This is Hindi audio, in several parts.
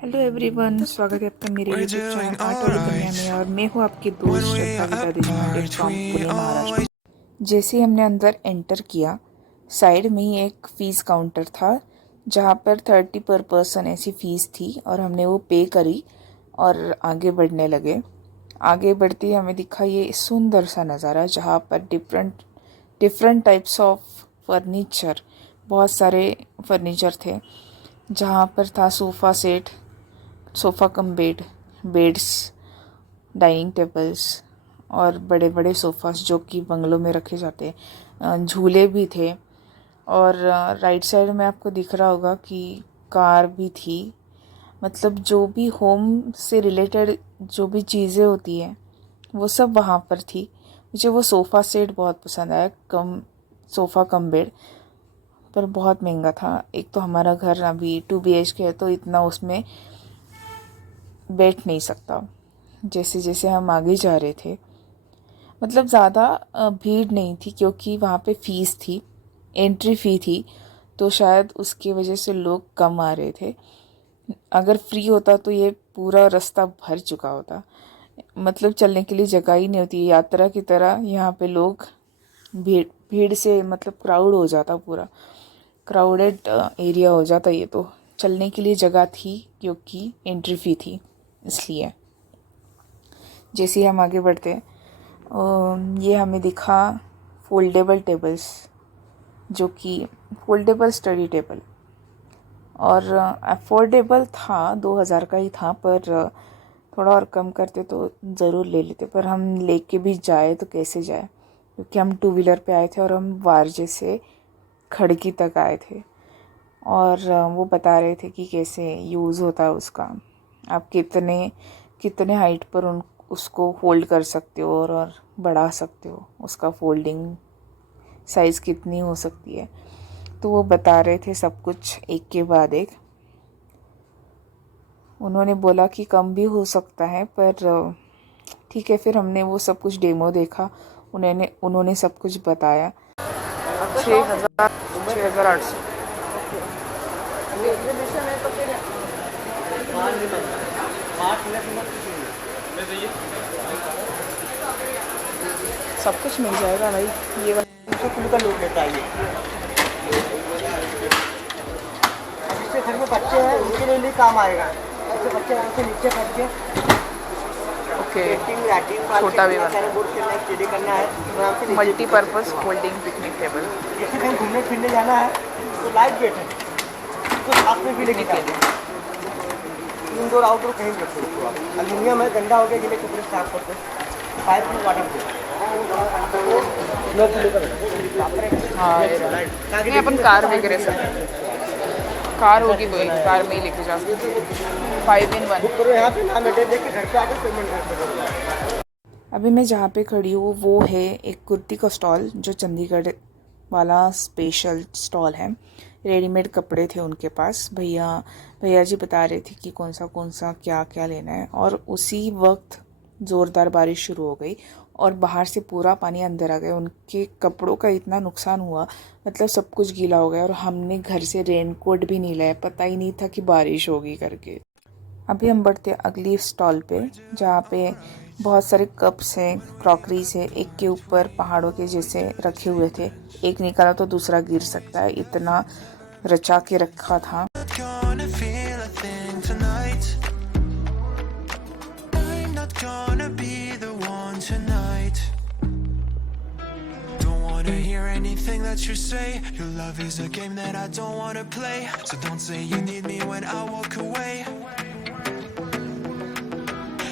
हेलो एवरीवन, स्वागत है आपका मेरे यूट्यूब चैनल आर्ट वाली कन्या में। और मैं हूँ आपकी दोस्त श्रद्धा गीता देशपांडे फ्रॉम पुणे, महाराष्ट्र। जैसे ही हमने अंदर एंटर किया, साइड में ही एक फ़ीस काउंटर था जहाँ पर 30 पर पर्सन ऐसी फ़ीस थी और हमने वो पे करी और आगे बढ़ने लगे। आगे बढ़ते ही हमें दिखा ये सुंदर सा नज़ारा जहाँ पर डिफरेंट टाइप्स ऑफ फर्नीचर, बहुत सारे फर्नीचर थे। जहाँ पर था sofa cum beds, dining tables और बड़े बड़े सोफ़ास जो कि बंगलों में रखे जाते हैं। झूले भी थे और राइट साइड में आपको दिख रहा होगा कि कार भी थी। मतलब जो भी होम से रिलेटेड जो भी चीज़ें होती हैं वो सब वहाँ पर थी। मुझे वो सोफ़ा सेट बहुत पसंद आया, सोफ़ा कम बेड, पर बहुत महंगा था। एक तो हमारा घर अभी 2 BHK है तो इतना उसमें बैठ नहीं सकता। जैसे जैसे हम आगे जा रहे थे, मतलब ज़्यादा भीड़ नहीं थी क्योंकि वहाँ पे फ़ीस थी, एंट्री फ़ी थी, तो शायद उसकी वजह से लोग कम आ रहे थे। अगर फ्री होता तो ये पूरा रास्ता भर चुका होता। मतलब चलने के लिए जगह ही नहीं होती। यात्रा की तरह यहाँ पे लोग भीड़ से मतलब क्राउड हो जाता, पूरा क्राउडेड एरिया हो जाता। ये तो चलने के लिए जगह थी क्योंकि एंट्री फ़ी थी, इसलिए। जैसे ही हम आगे बढ़ते ये हमें दिखा फोल्डेबल टेबल्स, जो कि फोल्डेबल स्टडी टेबल, और अफोर्डेबल था, 2000 का ही था, पर थोड़ा और कम करते तो ज़रूर ले लेते। पर हम लेके भी जाए तो कैसे जाए, क्योंकि हम 2 व्हीलर पे आए थे और हम वारजे से खड़की तक आए थे। और वो बता रहे थे कि कैसे यूज़ होता है उसका, आप कितने हाइट पर उसको फोल्ड कर सकते हो और बढ़ा सकते हो, उसका फोल्डिंग साइज़ कितनी हो सकती है। तो वो बता रहे थे सब कुछ एक के बाद एक। उन्होंने बोला कि कम भी हो सकता है, पर ठीक है। फिर हमने वो सब कुछ डेमो देखा, उन्होंने सब कुछ बताया। 6,800 सब कुछ मिल जाएगा भाई। ये किलो का लोड लेता है ये। जिसके घर में बच्चे हैं उनके लिए काम आएगा। ऐसे बच्चे आराम से नीचे करके ओके, छोटा छोटा भी बना, कैरम बोर्ड खेलना है, स्टडी करना है, आराम से मल्टीपर्पज़ फोल्डिंग पिकनिक टेबल। जैसे कहीं घूमने फिरने जाना है तो लाइट वेट है, तो साथ में भी लेके जाइए। इंडोर आउटडोर कहीं भी रख सकते हो आप। एल्यूमिनियम है, गंदा हो गया, जिले कपड़े साफ करते हैं, पाइप में वाटर दो। हाँ, ये अपन कार में गिरे सकते, कार होगी तो एक कार में ही लेके जा सकते, 5 in 1। करो यहाँ पे, नाम एड्रेस देके घर पे आकर पेमेंट कर दो। अभी मैं जहाँ पे खड़ी हूँ वो है एक कुर्ती का स्टॉल, जो चंडीगढ़ वाला स्पेशल स्टॉल है। रेडीमेड कपड़े थे उनके पास। भैया जी बता रहे थे कि कौन सा क्या क्या लेना है। और उसी वक्त ज़ोरदार बारिश शुरू हो गई और बाहर से पूरा पानी अंदर आ गया। उनके कपड़ों का इतना नुकसान हुआ, मतलब सब कुछ गीला हो गया। और हमने घर से रेनकोट भी नहीं लाया, पता ही नहीं था कि बारिश होगी करके। अभी हम बढ़ते अगली स्टॉल पे, जहाँ पे बहुत सारे कप्स हैं, क्रॉकरीज है, एक के ऊपर पहाड़ों के जैसे रखे हुए थे। एक निकाला तो दूसरा गिर सकता है, इतना रचा के रखा था। Hear anything that you say. Your love is a game that I don't wanna play. So don't say you need me when I walk away.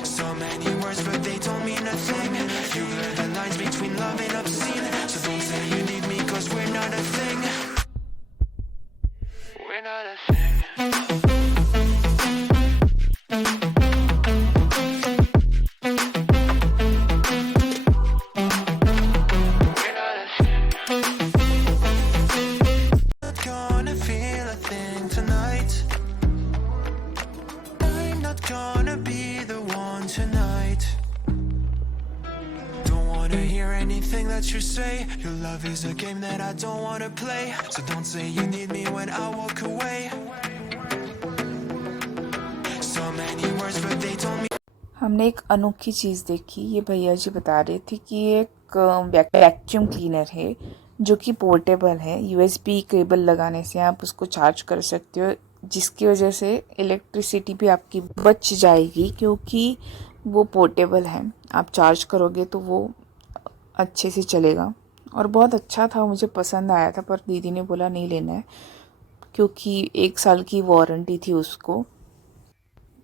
So many words but they don't mean a thing. You blur the lines between love and obscene. So don't say you need me, cause we're not a thing. We're not a thing. Gonna be the one tonight. Don't wanna hear anything that you say. Your love is a game that I don't wanna play. So don't say you need me when I walk away. many words, but they told me. हमने एक अनोखी चीज़ देखी। ये भैया जी बता रहे थे कि ये एक वैक्यूम क्लीनर है जो कि पोर्टेबल है। यूएसबी केबल लगाने से आप उसको चार्ज कर सकते हो, जिसकी वजह से इलेक्ट्रिसिटी भी आपकी बच जाएगी, क्योंकि वो पोर्टेबल है। आप चार्ज करोगे तो वो अच्छे से चलेगा। और बहुत अच्छा था, मुझे पसंद आया था, पर दीदी ने बोला नहीं लेना है क्योंकि 1 साल की वारंटी थी उसको।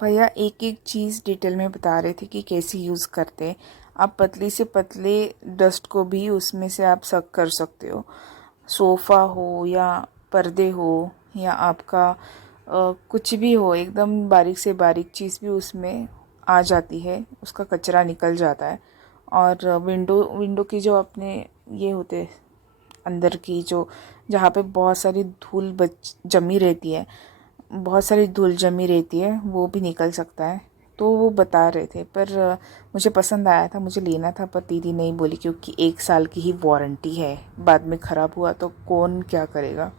भैया एक एक चीज़ डिटेल में बता रहे थे कि कैसे यूज़ करते हैं। आप पतली से पतले डस्ट को भी उसमें से आप सक कर सकते हो। सोफ़ा हो या पर्दे हो या आपका कुछ भी हो, एकदम बारीक से बारीक चीज़ भी उसमें आ जाती है, उसका कचरा निकल जाता है। और विंडो की जो अपने ये होते अंदर की जो जहाँ पे बहुत सारी धूल जमी रहती है, वो भी निकल सकता है। तो वो बता रहे थे, पर मुझे पसंद आया था, मुझे लेना था, पर दीदी नहीं बोली क्योंकि 1 साल की ही वारंटी है। बाद में ख़राब हुआ तो कौन क्या करेगा।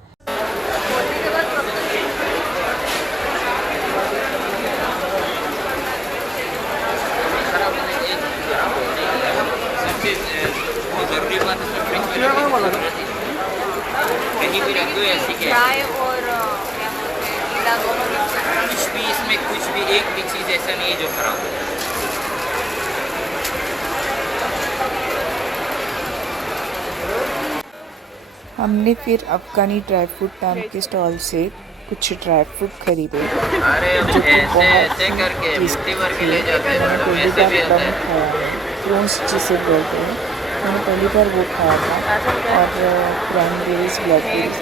चाय और क्या बोलते हैं गीला दोनों मिक्स है। कुछ भी इसमें कुछ भी एक भी चीज़ ऐसा नहीं है जो खराब हो। हमने फिर अफगानी ड्राई फ्रूट नाम के स्टॉल से कुछ ड्राई फ्रूट खरीदे अरे जो कि ऐसे ऐसे करके मुट्ठी भर के ले जाते हैं मैडम, ऐसे भी होता है। प्रोन्स जिसे बोलते हैं, मैंने पहली बार वो खाया था। और क्रैनबेरीज, ब्लैकबेरीज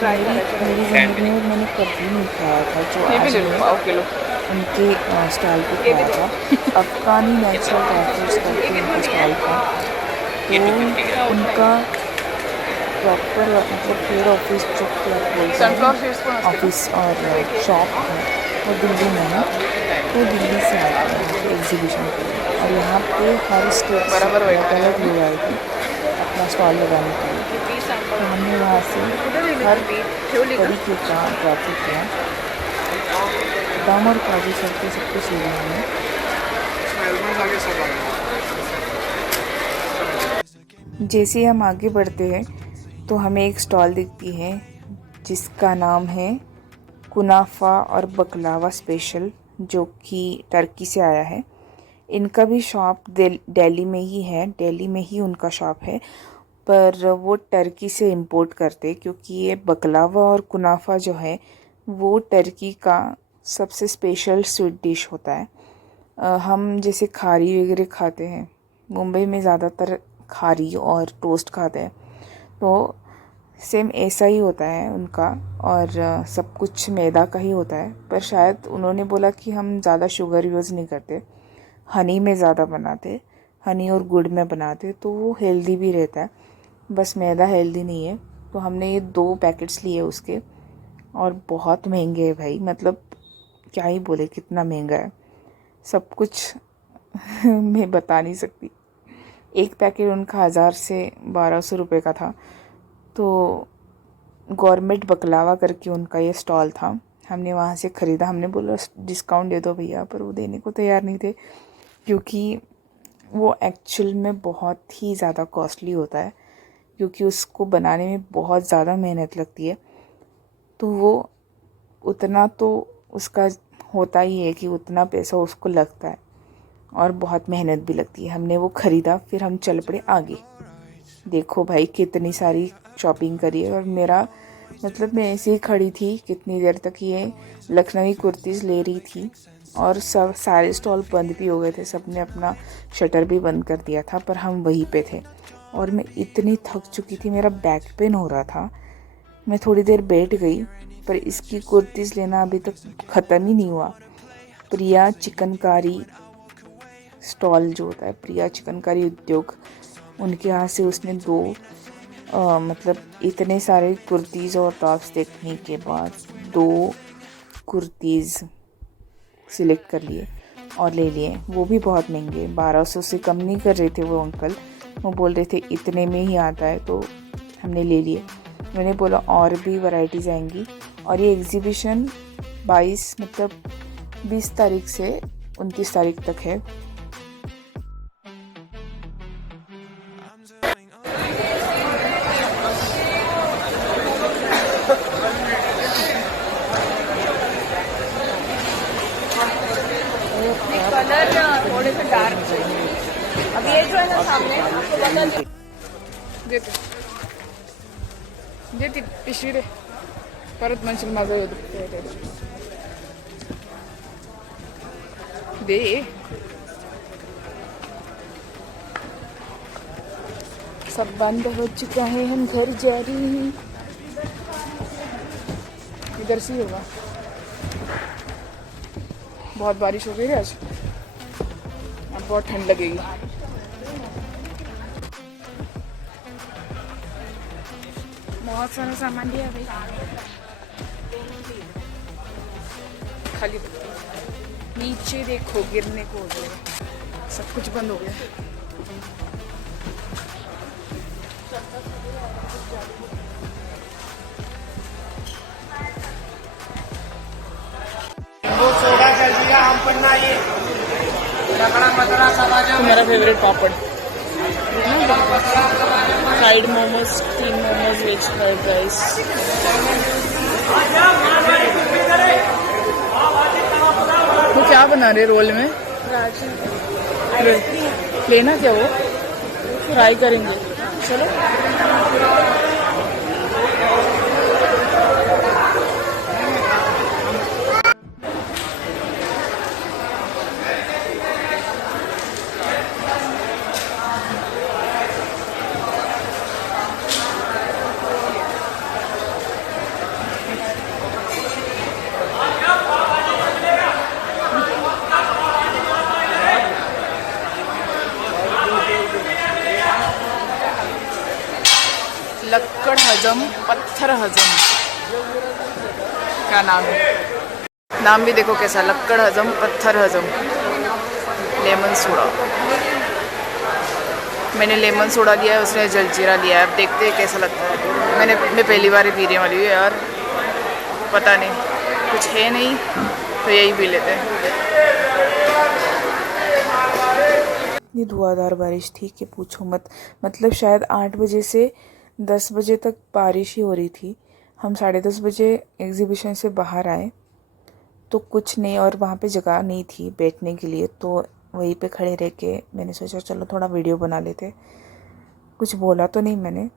मेरी ज़िंदगी में मैंने कभी नहीं खाया था, जो आज मैंने उनके स्टॉल पे खाया था। अफगानी नेचुरल ड्राई फ्रूट्स करके उनका स्टॉल था। तो उनका प्रॉपर मतलब हेड ऑफिस जो कि आप बोलते हैं ऑफिस और शॉप है वो दिल्ली में है। तो दिल्ली से आया था एग्जीबिशन के लिए, और यहाँ पे हर स्टेट से अलग लोग आए थे अपना स्टॉल लगाने के लिए। तो हमने वहाँ से हर तरीके का ट्रैफिक किया, दाम और काजू सबके सब कुछ लिया हमने। जैसे ही हम आगे बढ़ते हैं तो हमें एक स्टॉल दिखती है जिसका नाम है कुनाफा और बकलावा स्पेशल, जो कि टर्की से आया है। इनका भी शॉप दिल्ली में ही है, दिल्ली में ही उनका शॉप है, पर वो टर्की से इंपोर्ट करते, क्योंकि ये बकलावा और कुनाफा जो है वो टर्की का सबसे स्पेशल स्वीट डिश होता है। हम जैसे खारी वगैरह खाते हैं, मुंबई में ज़्यादातर खारी और टोस्ट खाते हैं, तो सेम ऐसा ही होता है उनका। और सब कुछ मैदा का ही होता है, पर शायद उन्होंने बोला कि हम ज़्यादा शुगर यूज़ नहीं करते, हनी में ज़्यादा बनाते, हनी और गुड़ में बनाते, तो वो हेल्दी भी रहता है। बस मैदा हेल्दी नहीं है। तो हमने ये 2 पैकेट्स लिए उसके, और बहुत महंगे हैं भाई, मतलब क्या ही बोले कितना महंगा है सब कुछ। मैं बता नहीं सकती। एक पैकेट उनका 1000 से 1200 रुपये का था। तो गवर्नमेंट बकलावा करके उनका ये स्टॉल था, हमने वहाँ से ख़रीदा। हमने बोला डिस्काउंट दे दो भैया, पर वो देने को तैयार नहीं थे, क्योंकि वो एक्चुअल में बहुत ही ज़्यादा कॉस्टली होता है, क्योंकि उसको बनाने में बहुत ज़्यादा मेहनत लगती है। तो वो उतना तो उसका होता ही है कि उतना पैसा उसको लगता है, और बहुत मेहनत भी लगती है। हमने वो ख़रीदा, फिर हम चल पड़े आगे। देखो भाई कितनी सारी शॉपिंग करी है, और मेरा मतलब मैं ऐसे ही खड़ी थी कितनी देर तक, ये लखनवी कुर्तीज़ ले रही थी, और सब सारे स्टॉल बंद भी हो गए थे, सब ने अपना शटर भी बंद कर दिया था, पर हम वहीं पे थे। और मैं इतनी थक चुकी थी, मेरा बैक पेन हो रहा था। मैं थोड़ी देर बैठ गई, पर इसकी कुर्तीज़ लेना अभी तक ख़त्म ही नहीं हुआ। प्रिया चिकनकारी स्टॉल जो होता है, प्रिया चिकनकारी उद्योग, उनके यहाँ से उसने 2 मतलब इतने सारे कुर्तीज़ और टॉप्स देखने के बाद 2 कुर्तीज़ सिलेक्ट कर लिए और ले लिए। वो भी बहुत महंगे, 1200 से कम नहीं कर रहे थे वो अंकल। वो बोल रहे थे इतने में ही आता है, तो हमने ले लिए। मैंने बोला और भी वैरायटीज़ आएंगी, और ये एग्ज़िबिशन 20 तारीख से 29 तारीख तक है। कलर थोड़े से डार्क चाहिए। अब ये जो है ना सामने आपको बदल देते पिशवी रे परत मनुष्य माझं दे सब बंद हो चुका है, हम घर जा रहे हैं। इधर से ही होगा। बहुत बारिश हो गई है आज, अब बहुत ठंड लगेगी। बहुत सारा सामान लिया भाई, खाली नीचे देखो गिरने को हो जाएगा, सब कुछ बंद हो गया। सोडा कर दिया हम पन्ना ये मेरा फेवरेट पापड़, fried momos, steam momos, veg fried rice. वो क्या बना रहे रोल में? लेना क्या वो? फ्राई करेंगे। चलो लक्कड़ हजम, पत्थर हजम, क्या नाम है? नाम भी देखो कैसा, लक्कड़ हजम, पत्थर हजम, लेमन सोडा। मैंने लेमन सोडा लिया है, उसने जलजीरा लिया है। अब देखते हैं कैसा लगता है। मैं पहली बार ही पीने वाली हूँ यार, पता नहीं कुछ है नहीं तो यही पी लेते हैं। ये धुआंधार बारिश थी कि पूछो मत। मतलब शायद 8 बजे से 10 बजे तक बारिश ही हो रही थी। हम 10:30 बजे एग्जीबिशन से बाहर आए तो कुछ नहीं, और वहाँ पे जगह नहीं थी बैठने के लिए, तो वहीं पे खड़े रह के मैंने सोचा चलो थोड़ा वीडियो बना लेते। कुछ बोला तो नहीं मैंने।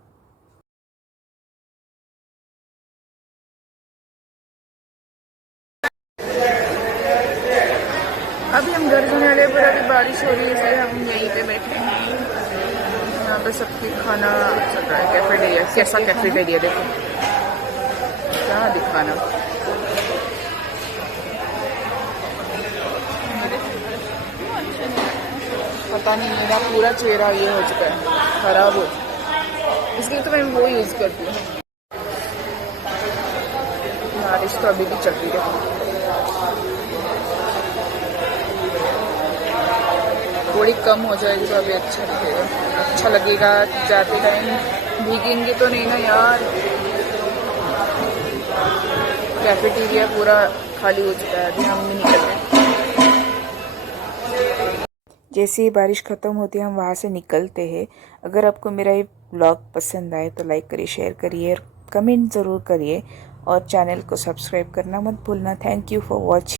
अभी हम घर जाने वाले, पर अभी बारिश हो रही है इसलिए हम यहीं पे बैठे हैं। यहाँ पे सबकी खाना चल रहा है, कैफेटेरिया। कैसा कैफेटेरिया देखो, क्या दिखाना। पता नहीं, मेरा पूरा चेहरा ये हो चुका है, खराब हो चुका है, इसलिए तो मैं वो यूज़ करती हूँ। बारिश तो अभी भी चल रही है। थोड़ी कम हो जाएगी तो अभी अच्छा लगेगा। जाते टाइम भीगेंगे तो नहीं ना यार। कैफेटेरिया पूरा खाली हो चुका है, अभी हम नहीं निकल रहे। जैसे ही बारिश ख़त्म होती है हम वहाँ से निकलते हैं। अगर आपको मेरा ये ब्लॉग पसंद आए तो लाइक करिए, शेयर करिए और कमेंट ज़रूर करिए, और चैनल को सब्सक्राइब करना मत भूलना। Thank you for watching.